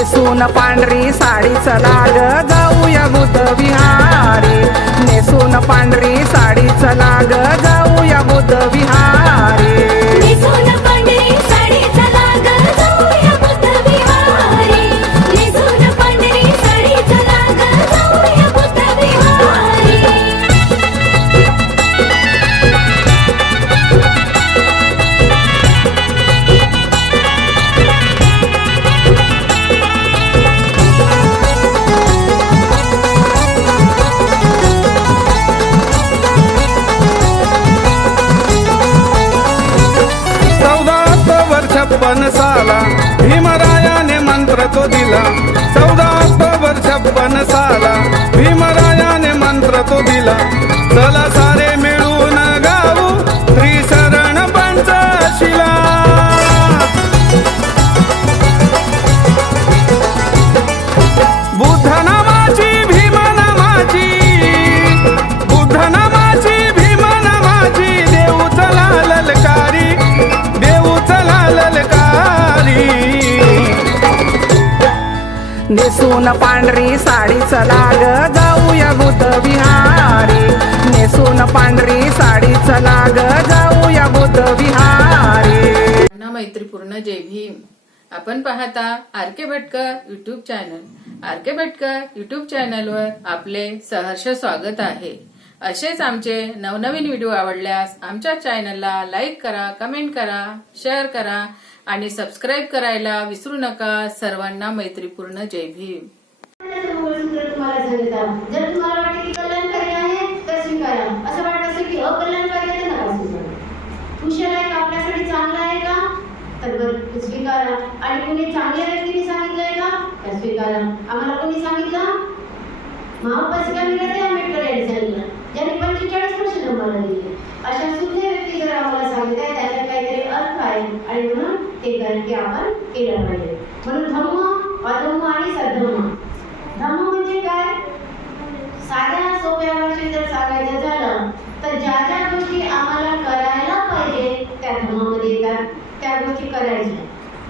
नेसून पांढरी साडी चला ग जाऊया बुद्ध विहारी, नेसून पांढरी साडी चला ग जाऊया बुद्ध विहारी, नेसून पांढरी साडी चला ग जाऊया बुद्ध विहारी, नेसून पांढरी साडी चला ग जाऊया बुद्ध विहारी। छप्पन साला भीमरायाने मंत्र तो दिला, 14 ऑक्टोबर 56 साला भीमरायाने मंत्र तो दिला। चला सारे मिळून गाऊ त्रिशरण पंचशिला, बुद्ध नामाची भीम नामाची, बुद्ध नामाची भीम नामाची, देऊ चला ललकारी, देऊ चला ललकारी। नेसून पांढरी साडी चला ग जाऊया बुद्ध विहारी, नेसून पांढरी साडी चला ग जाऊया बुद्ध विहारी। मैत्रीपूर्ण जय भीम। आपण पाहता R K. Bhatkar YouTube channel. R K. Bhatkar YouTube चॅनलवर आपले सहर्ष स्वागत आहे। असेच आमचे नवनवीन व्हिडिओ आवडल्यास आमच्या चॅनलला लाईक करा, कमेंट करा, शेअर करा आणि सबस्क्राईब करायला विसरू नका। सर्वांना मैत्रीपूर्ण जय भीम। जर तुम्हाला वाटते की कल्याणकारी आहे तर स्वीकारा, असं वाटत असेल की अकल्याणकारी आहे तर नका स्वीकारा। कुशल आहे का, आपल्यासाठी चांगलं आहे का तर स्वीकारा, आणि कोणी चांगल्या व्यक्तीने सांगितलंय का तर स्वीकारा। आम्हाला कोणी सांगितलं, महापास का मिळते आंबेडकर यांनी सांगितलं, ज्यांनी 45 वर्ष नंबर दिले। अशा सुज्ञ व्यक्ती जर आम्हाला सांगितलं त्याच्यात काहीतरी अर्थ आहे आणि म्हणून ते कार्य आपण केलं पाहिजे। म्हणून धम्म, अधम्म आणि सद्धम्म। धम्म म्हणजे काय, साध्या सोप्या भाषेत जर सांगायचं झालं तर ज्या ज्या गोष्टी आम्हाला करायला पाहिजे त्या धम्मामध्ये येतात, त्या गोष्टी करायच्या।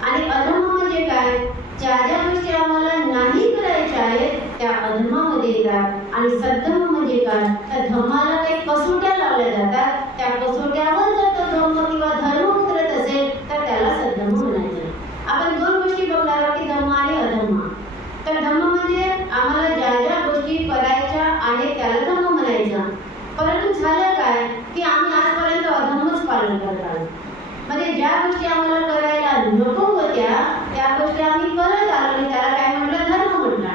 आणि अधम्म म्हणजे काय, ज्या ज्या गोष्टी आम्हाला नाही करायच्या आहेत त्या अधम्मामध्ये येतात। आणि सद्धम्म म्हणजे काय, तर धम्माला काही कसोट्या लावल्या जातात, त्या कसोट्यावर जर तो धम्म किंवा धर्म उतरत असेल तर त्याला सद्धम्म म्हणायचं। आपण दोन गोष्टी बघणार आहोत की धम्म आणि अधम्म। तर धम्म म्हणजे आम्हाला ज्या ज्या गोष्टी करायच्या आहेत त्याला धम्म म्हणायचं। परंतु झालं काय की आम्ही आजपर्यंत अधम्मच पालन करत आहोत, म्हणजे ज्या गोष्टी आम्हाला करायला नको होत्या त्या गोष्टी आम्ही करत आलो आणि त्याला काय म्हटलं, धर्म म्हटलं।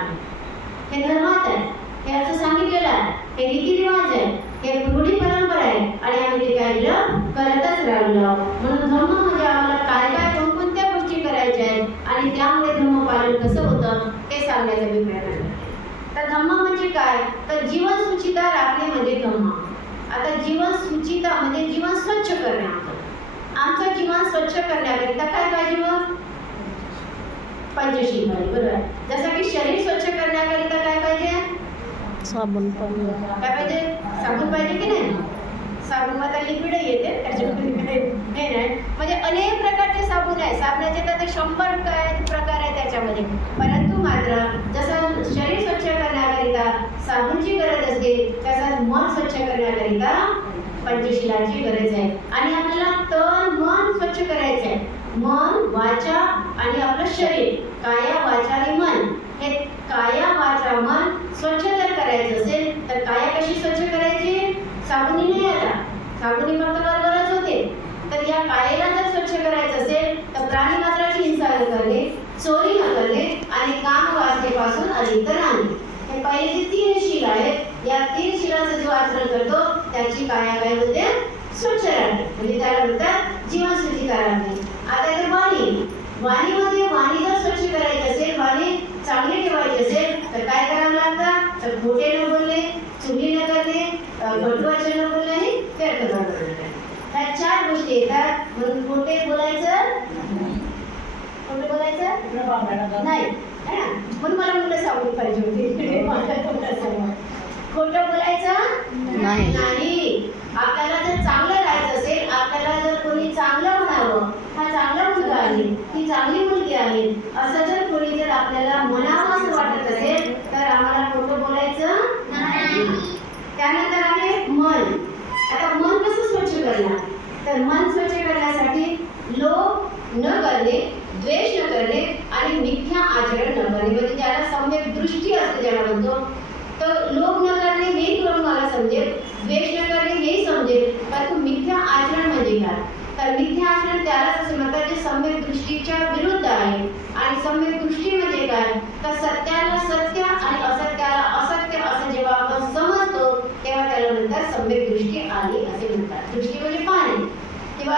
हे धर्मात आहे, हे असं सांगितलेलं आहे, हे रीतिरिवाज आहे, हे रूढी परंपरा आहे आणि आम्ही ते काय केलं, करतच राहिलो। म्हणून धर्म म्हणजे आम्हाला काय काय कोणकोणत्या गोष्टी करायच्या आहेत आणि त्यामुळे धर्म पालन कसं होतं ते सांगण्याचा मी प्रयत्न करते। तर धम्म म्हणजे काय, तर जीवन सुचिता राखणे म्हणजे धम्म। आता जीवन सुचिता म्हणजे जीवन स्वच्छ करणे। आमचं जीवन स्वच्छ करण्याकरिता काय पाहिजे, मग पंचशील पाहिजे, बरोबर। जसं की शरीर स्वच्छ करण्याकरिता काय पाहिजे, साबण पाहिजे, काय पाहिजे, साबण पाहिजे की नाही। साबण आता लिक्विड येते त्याच्यामध्ये हे नाही, म्हणजे अनेक प्रकारचे साबण आहे, साबणाचे तर 100 प्रकार आहे त्याच्यामध्ये। परंतु मात्र जसं शरीर स्वच्छ करण्याकरिता साबणाची गरज असते तसंच मन स्वच्छ करण्याकरिता पंचशिलाची गरज आहे। आणि आपल्याला तन मन स्वच्छ करायचं आहे, मन, वाचा आणि आपलं शरीर, काया वाचा आणि मन, हे काया वाचा मन स्वच्छ जर करायचं असेल तर काया कशी स्वच्छ करायची, साबुनी नाही, आता साबुनी फक्त वरवरच होते। तर या कायेला जर स्वच्छ करायचं असेल तर प्राणी मात्राची हिंसा न करणे, चोरी न करणे आणि काम वासनेपासून अलिप्त राहणे, हे पहिले जे 3 शील आहेत, या 3 शीलाचं जो आचरण करतो त्याची काया काय होते, स्वच्छ राहते, म्हणजे त्याला म्हणतात जीवन सुचिता राहणे। आता ते वाणी, वाणीमध्ये वाणी जर स्वच्छ करायची असेल, वाणी चांगली ठेवायची असेल तर काय करावं लागतं, तर खोटे न बोलणे, चुगली न करणे, घटवाचन न बोलणे आणि व्यर्थ न बोलणे, ह्या 4 गोष्टी येतात। म्हणून खोटे बोलायचं, खोटे बोलायचं नाही, है ना। म्हणून मला मुलं सावध पाहिजे होती, खोटं बोलायचं नाही। आपल्याला जर चांगलं राहायचं असेल, आपल्याला जर कोणी चांगलं म्हणावं, हा चांगला मुलगा आहे, ती चांगली मुलगी आहे, असं जर कोणी जर आपल्याला म्हणावं असं वाटत असेल तर आम्हाला खोटं बोलायचं नाही. त्यानंतर आहे मन. आता मन कसं स्वच्छ करणार? तर मन स्वच्छ करण्यासाठी लोभ न करणे, द्वेष न करणे आणि मिथ्या आचरण न करणे, म्हणजे ज्याला सम्यक दृष्टी असते ज्याला म्हणतो. तर लोभ न करणे हेही मला समजेल, द्वेष न करणे हेही समजेल, परंतु मिथ्या आचरण म्हणजे काय? तर मिथ्या आचरण त्यालाच असे म्हणतात जे सम्यक दृष्टीच्या विरुद्ध आहे. आणि सम्यक दृष्टी म्हणजे काय? तर सत्याला सत्य आणि असत्याला असत्य असं जेव्हा आपण समजतो तेव्हा त्याला म्हणतात सम्यक दृष्टी आली असे म्हणतात. दृष्टी म्हणजे पाहणे किंवा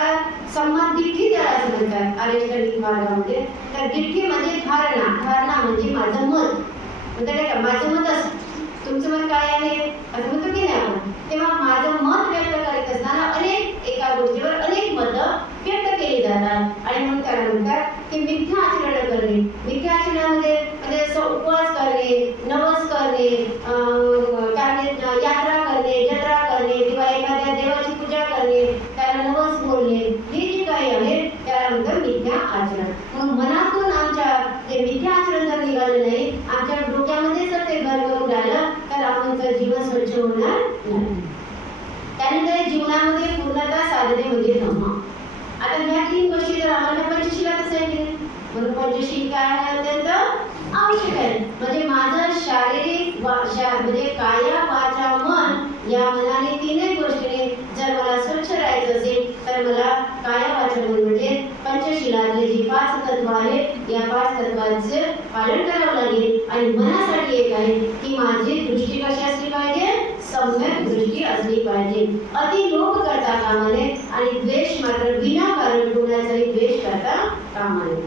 सम्मत दिठ्ठी त्याला असं म्हणतात आर्यष्टांगिक मार्गामध्ये. तर दिठ्ठी म्हणजे धारणा, धारणा म्हणजे माझं मत. म्हणतात का माझं मत असं, तुमचं मत काय आहे असं म्हणतो की नाही आपण. तेव्हा माझं मत व्यक्त करत असताना अनेक एका गोष्टीवर अनेक मतं व्यक्त केली जातात आणि म्हणून त्याला म्हणतात की मिथ्या आचरण करणे. मिथ्या आचरणामध्ये म्हणजे असं उपवास करणे, नवस करणे, यात्रा करणे, जत्रा करणे किंवा एखाद्या देवाची पूजा करणे, त्याला नवस बोलणे, हे जे काही आहे त्याला म्हणतात मिथ्या आचरण. मग मनातून आमच्या जे मिथ्या आचरण जर निघालं नाही, आमच्या डोक्यामध्ये जर ते घर करून राहिलं तर आमचं जीवन स्वच्छ होणार नाही. त्यानंतर जीवनामध्ये पूर्णता साधने म्हणजे धम्म. आता ह्या 3 गोष्टी जर आम्हाला पंचशीलात सांगितले म्हणून पंचशील काय आहे अत्यंत आवश्यक आहे. म्हणजे माझं शारीरिक म्हणजे काया वाचा मन या मनाने 3 गोष्टीने जर मला स्वच्छ राहायचं असेल तर मला काया वाचा मन म्हणजे पंचशीलातले जी 5 तत्व आहेत या 5 तत्वांचे पालन करावं लागेल. आणि मनासाठी एक आहे की माझी दृष्टी कशी असली पाहिजे? सम्यक दृष्टी असली पाहिजे. अति लोभ करता कामा नये आणि द्वेष मात्र विनाकारण कोणाचाही द्वेष करता कामा नये.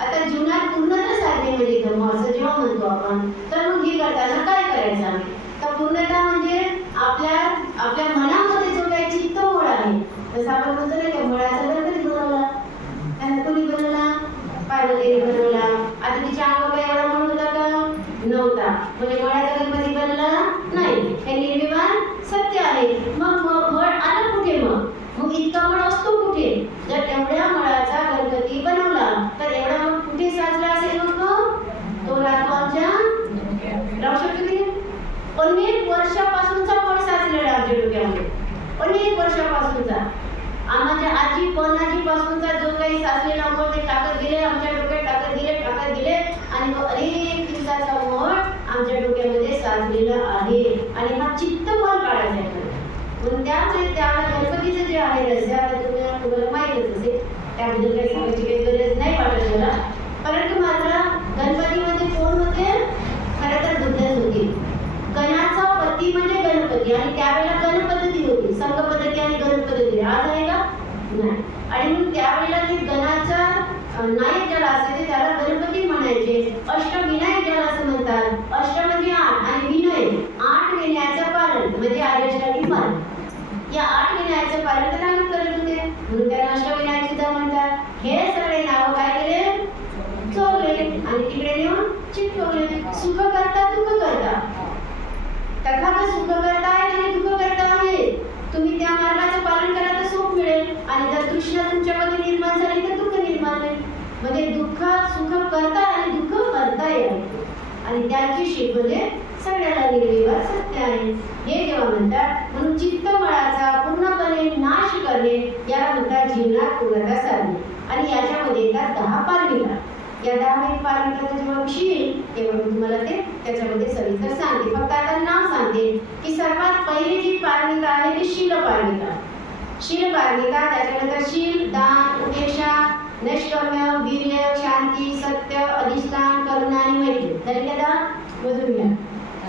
आता जीवनात पूर्णता साधणे म्हणजे धम्म असं जेव्हा म्हणतो आपण तर मग हे करताना काय करायचं आम्ही? तर पूर्णता म्हणजे आपल्या मनामध्ये जो काही चित्तमोड आहे, जसं आपण म्हणतो ना की मुळाचा गणपती बनवला, त्यांना कोणी बनवला? पार्वतीने बनवला. आता तिच्या अंगावर एवढा म्हणून होता का? नव्हता. म्हणजे मुळाचा गणपती बनला नाही, हे निर्विवाद सत्य आहे. मग मळ आला कुठे? मग इतका मळ असतो कुठे? जर एवढ्या मळाचा गणपती बनवला तर एवढा मग कुठे साचला असेल? मग तो राहतो आमच्या अनेक वर्षापासूनचा मळ साचलेला आमच्या डोक्यामध्ये, अनेक वर्षापासूनचा. आमच्या आजी पणाजीपासूनचा जो काही साचलेला मळ ते टाकत गेले आमच्या डोक्यात, टाकत गेले आणि तो अनेक दिवसाचा मळ आमच्या डोक्यामध्ये साचलेला आहे. आणि हा चित्तमळ काढायचा आहे. म्हणून त्यामुळे त्याला गणपतीचं जे आहे रहस्य आता तुम्हाला माहीतच असेल, त्याबद्दल काही सांगायची काही गरज नाही वाटत मला. परंतु मात्र गणपतीमध्ये कोण होते? खरं तर बुद्धच होते. गणाचा पती म्हणजे गणपती आणि त्यावेळेला गणपद्धती होती, संघ पद्धती आणि गण पद्धती. आज आहे का? नाही. आणि म्हणून त्यावेळेला जे गणाचा नायक ज्याला असायचे त्याला गणपती म्हणायचे. अष्टविनायक ज्याला असं म्हणतात. अष्ट म्हणजे 8 आणि विनय 8 विनयाचं पालन म्हणजे आर्यष्टांगिक मार्ग. या 8 विनयाचं पालन तर आम्ही करत होते म्हणून त्याला अष्टविनायक सुद्धा म्हणतात. हे सगळे नाव काय केले? चोरले आणि तिकडे नेऊन चिटकवले. सुख करता दुःख करता, तथागत सुख करताय आणि दुःख करता आहे. तुम्ही त्या मार्गाचं पालन करा तर सुख मिळेल आणि जर तृष्णा तुमच्यामध्ये निर्माण झाली तर दुःख निर्माण होईल. म्हणजे दुःख सुख करता आणि दुःख करताय आणि त्याची शिक म्हणजे सगळ्याला निर्विवाद सत्य आहे हे जेव्हा म्हणतात. म्हणून चित्तमळाचा पूर्णपणे नाश करणे याला म्हणतात जीवनात पूर्णता साधणे. आणि याच्यामध्ये येतात 10 पारमिता. या 10 पारमिताचा जेव्हा विषय तेव्हा मी तुम्हाला ते त्याच्यामध्ये सविस्तर सांगते. फक्त आता नाव सांगते की सर्वात पहिली जी पारमिता आहे ती शील पारमिता. शील पारमिता त्याच्यानंतर शील, दान, उपेक्षा, नैष्कर्म्य, वीर्य, शांती, सत्य, अधिष्ठान, करुणा आणि मैत्री. झाली का? बघून घ्या.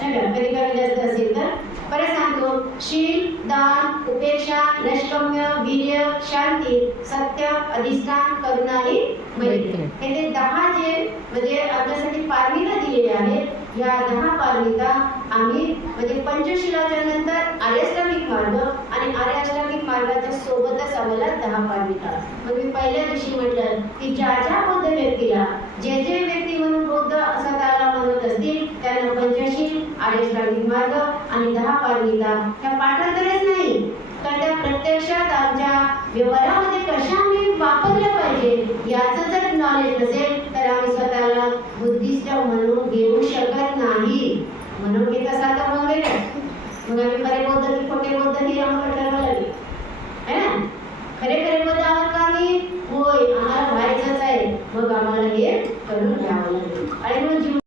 कधी कमी जास्त असेल तर परत सांगतो. शील, दान, उपेक्षा, नैष्कर्म्य, वीर्य, शांती, सत्य, अधिष्ठान, करुणा आणि मैत्री. हे ते 10 जे म्हणजे आपल्यासाठी पारमिता दिलेल्या आहेत. या 10 पारमिता आम्ही म्हणजे पंचशीलाच्या नंतर आर्याष्टांगिक मार्ग आणि आर्याष्टांगिक मार्गाच्या सोबतच आम्हाला 10 पारमिता. मग मी पहिल्या दिवशी म्हटलं की ज्या बौद्ध व्यक्तीला जे व्यक्ती म्हणून बौद्ध स्वतःला म्हणत असतील त्यांना पंचशील, आर्याष्टांगिक मार्ग आणि 10 पारमिता ह्या पाठांतरच नाही तर त्या प्रत्यक्षात आमच्या व्यवहारामध्ये कशा आम्ही वापरल्या पाहिजे मालिक नसेल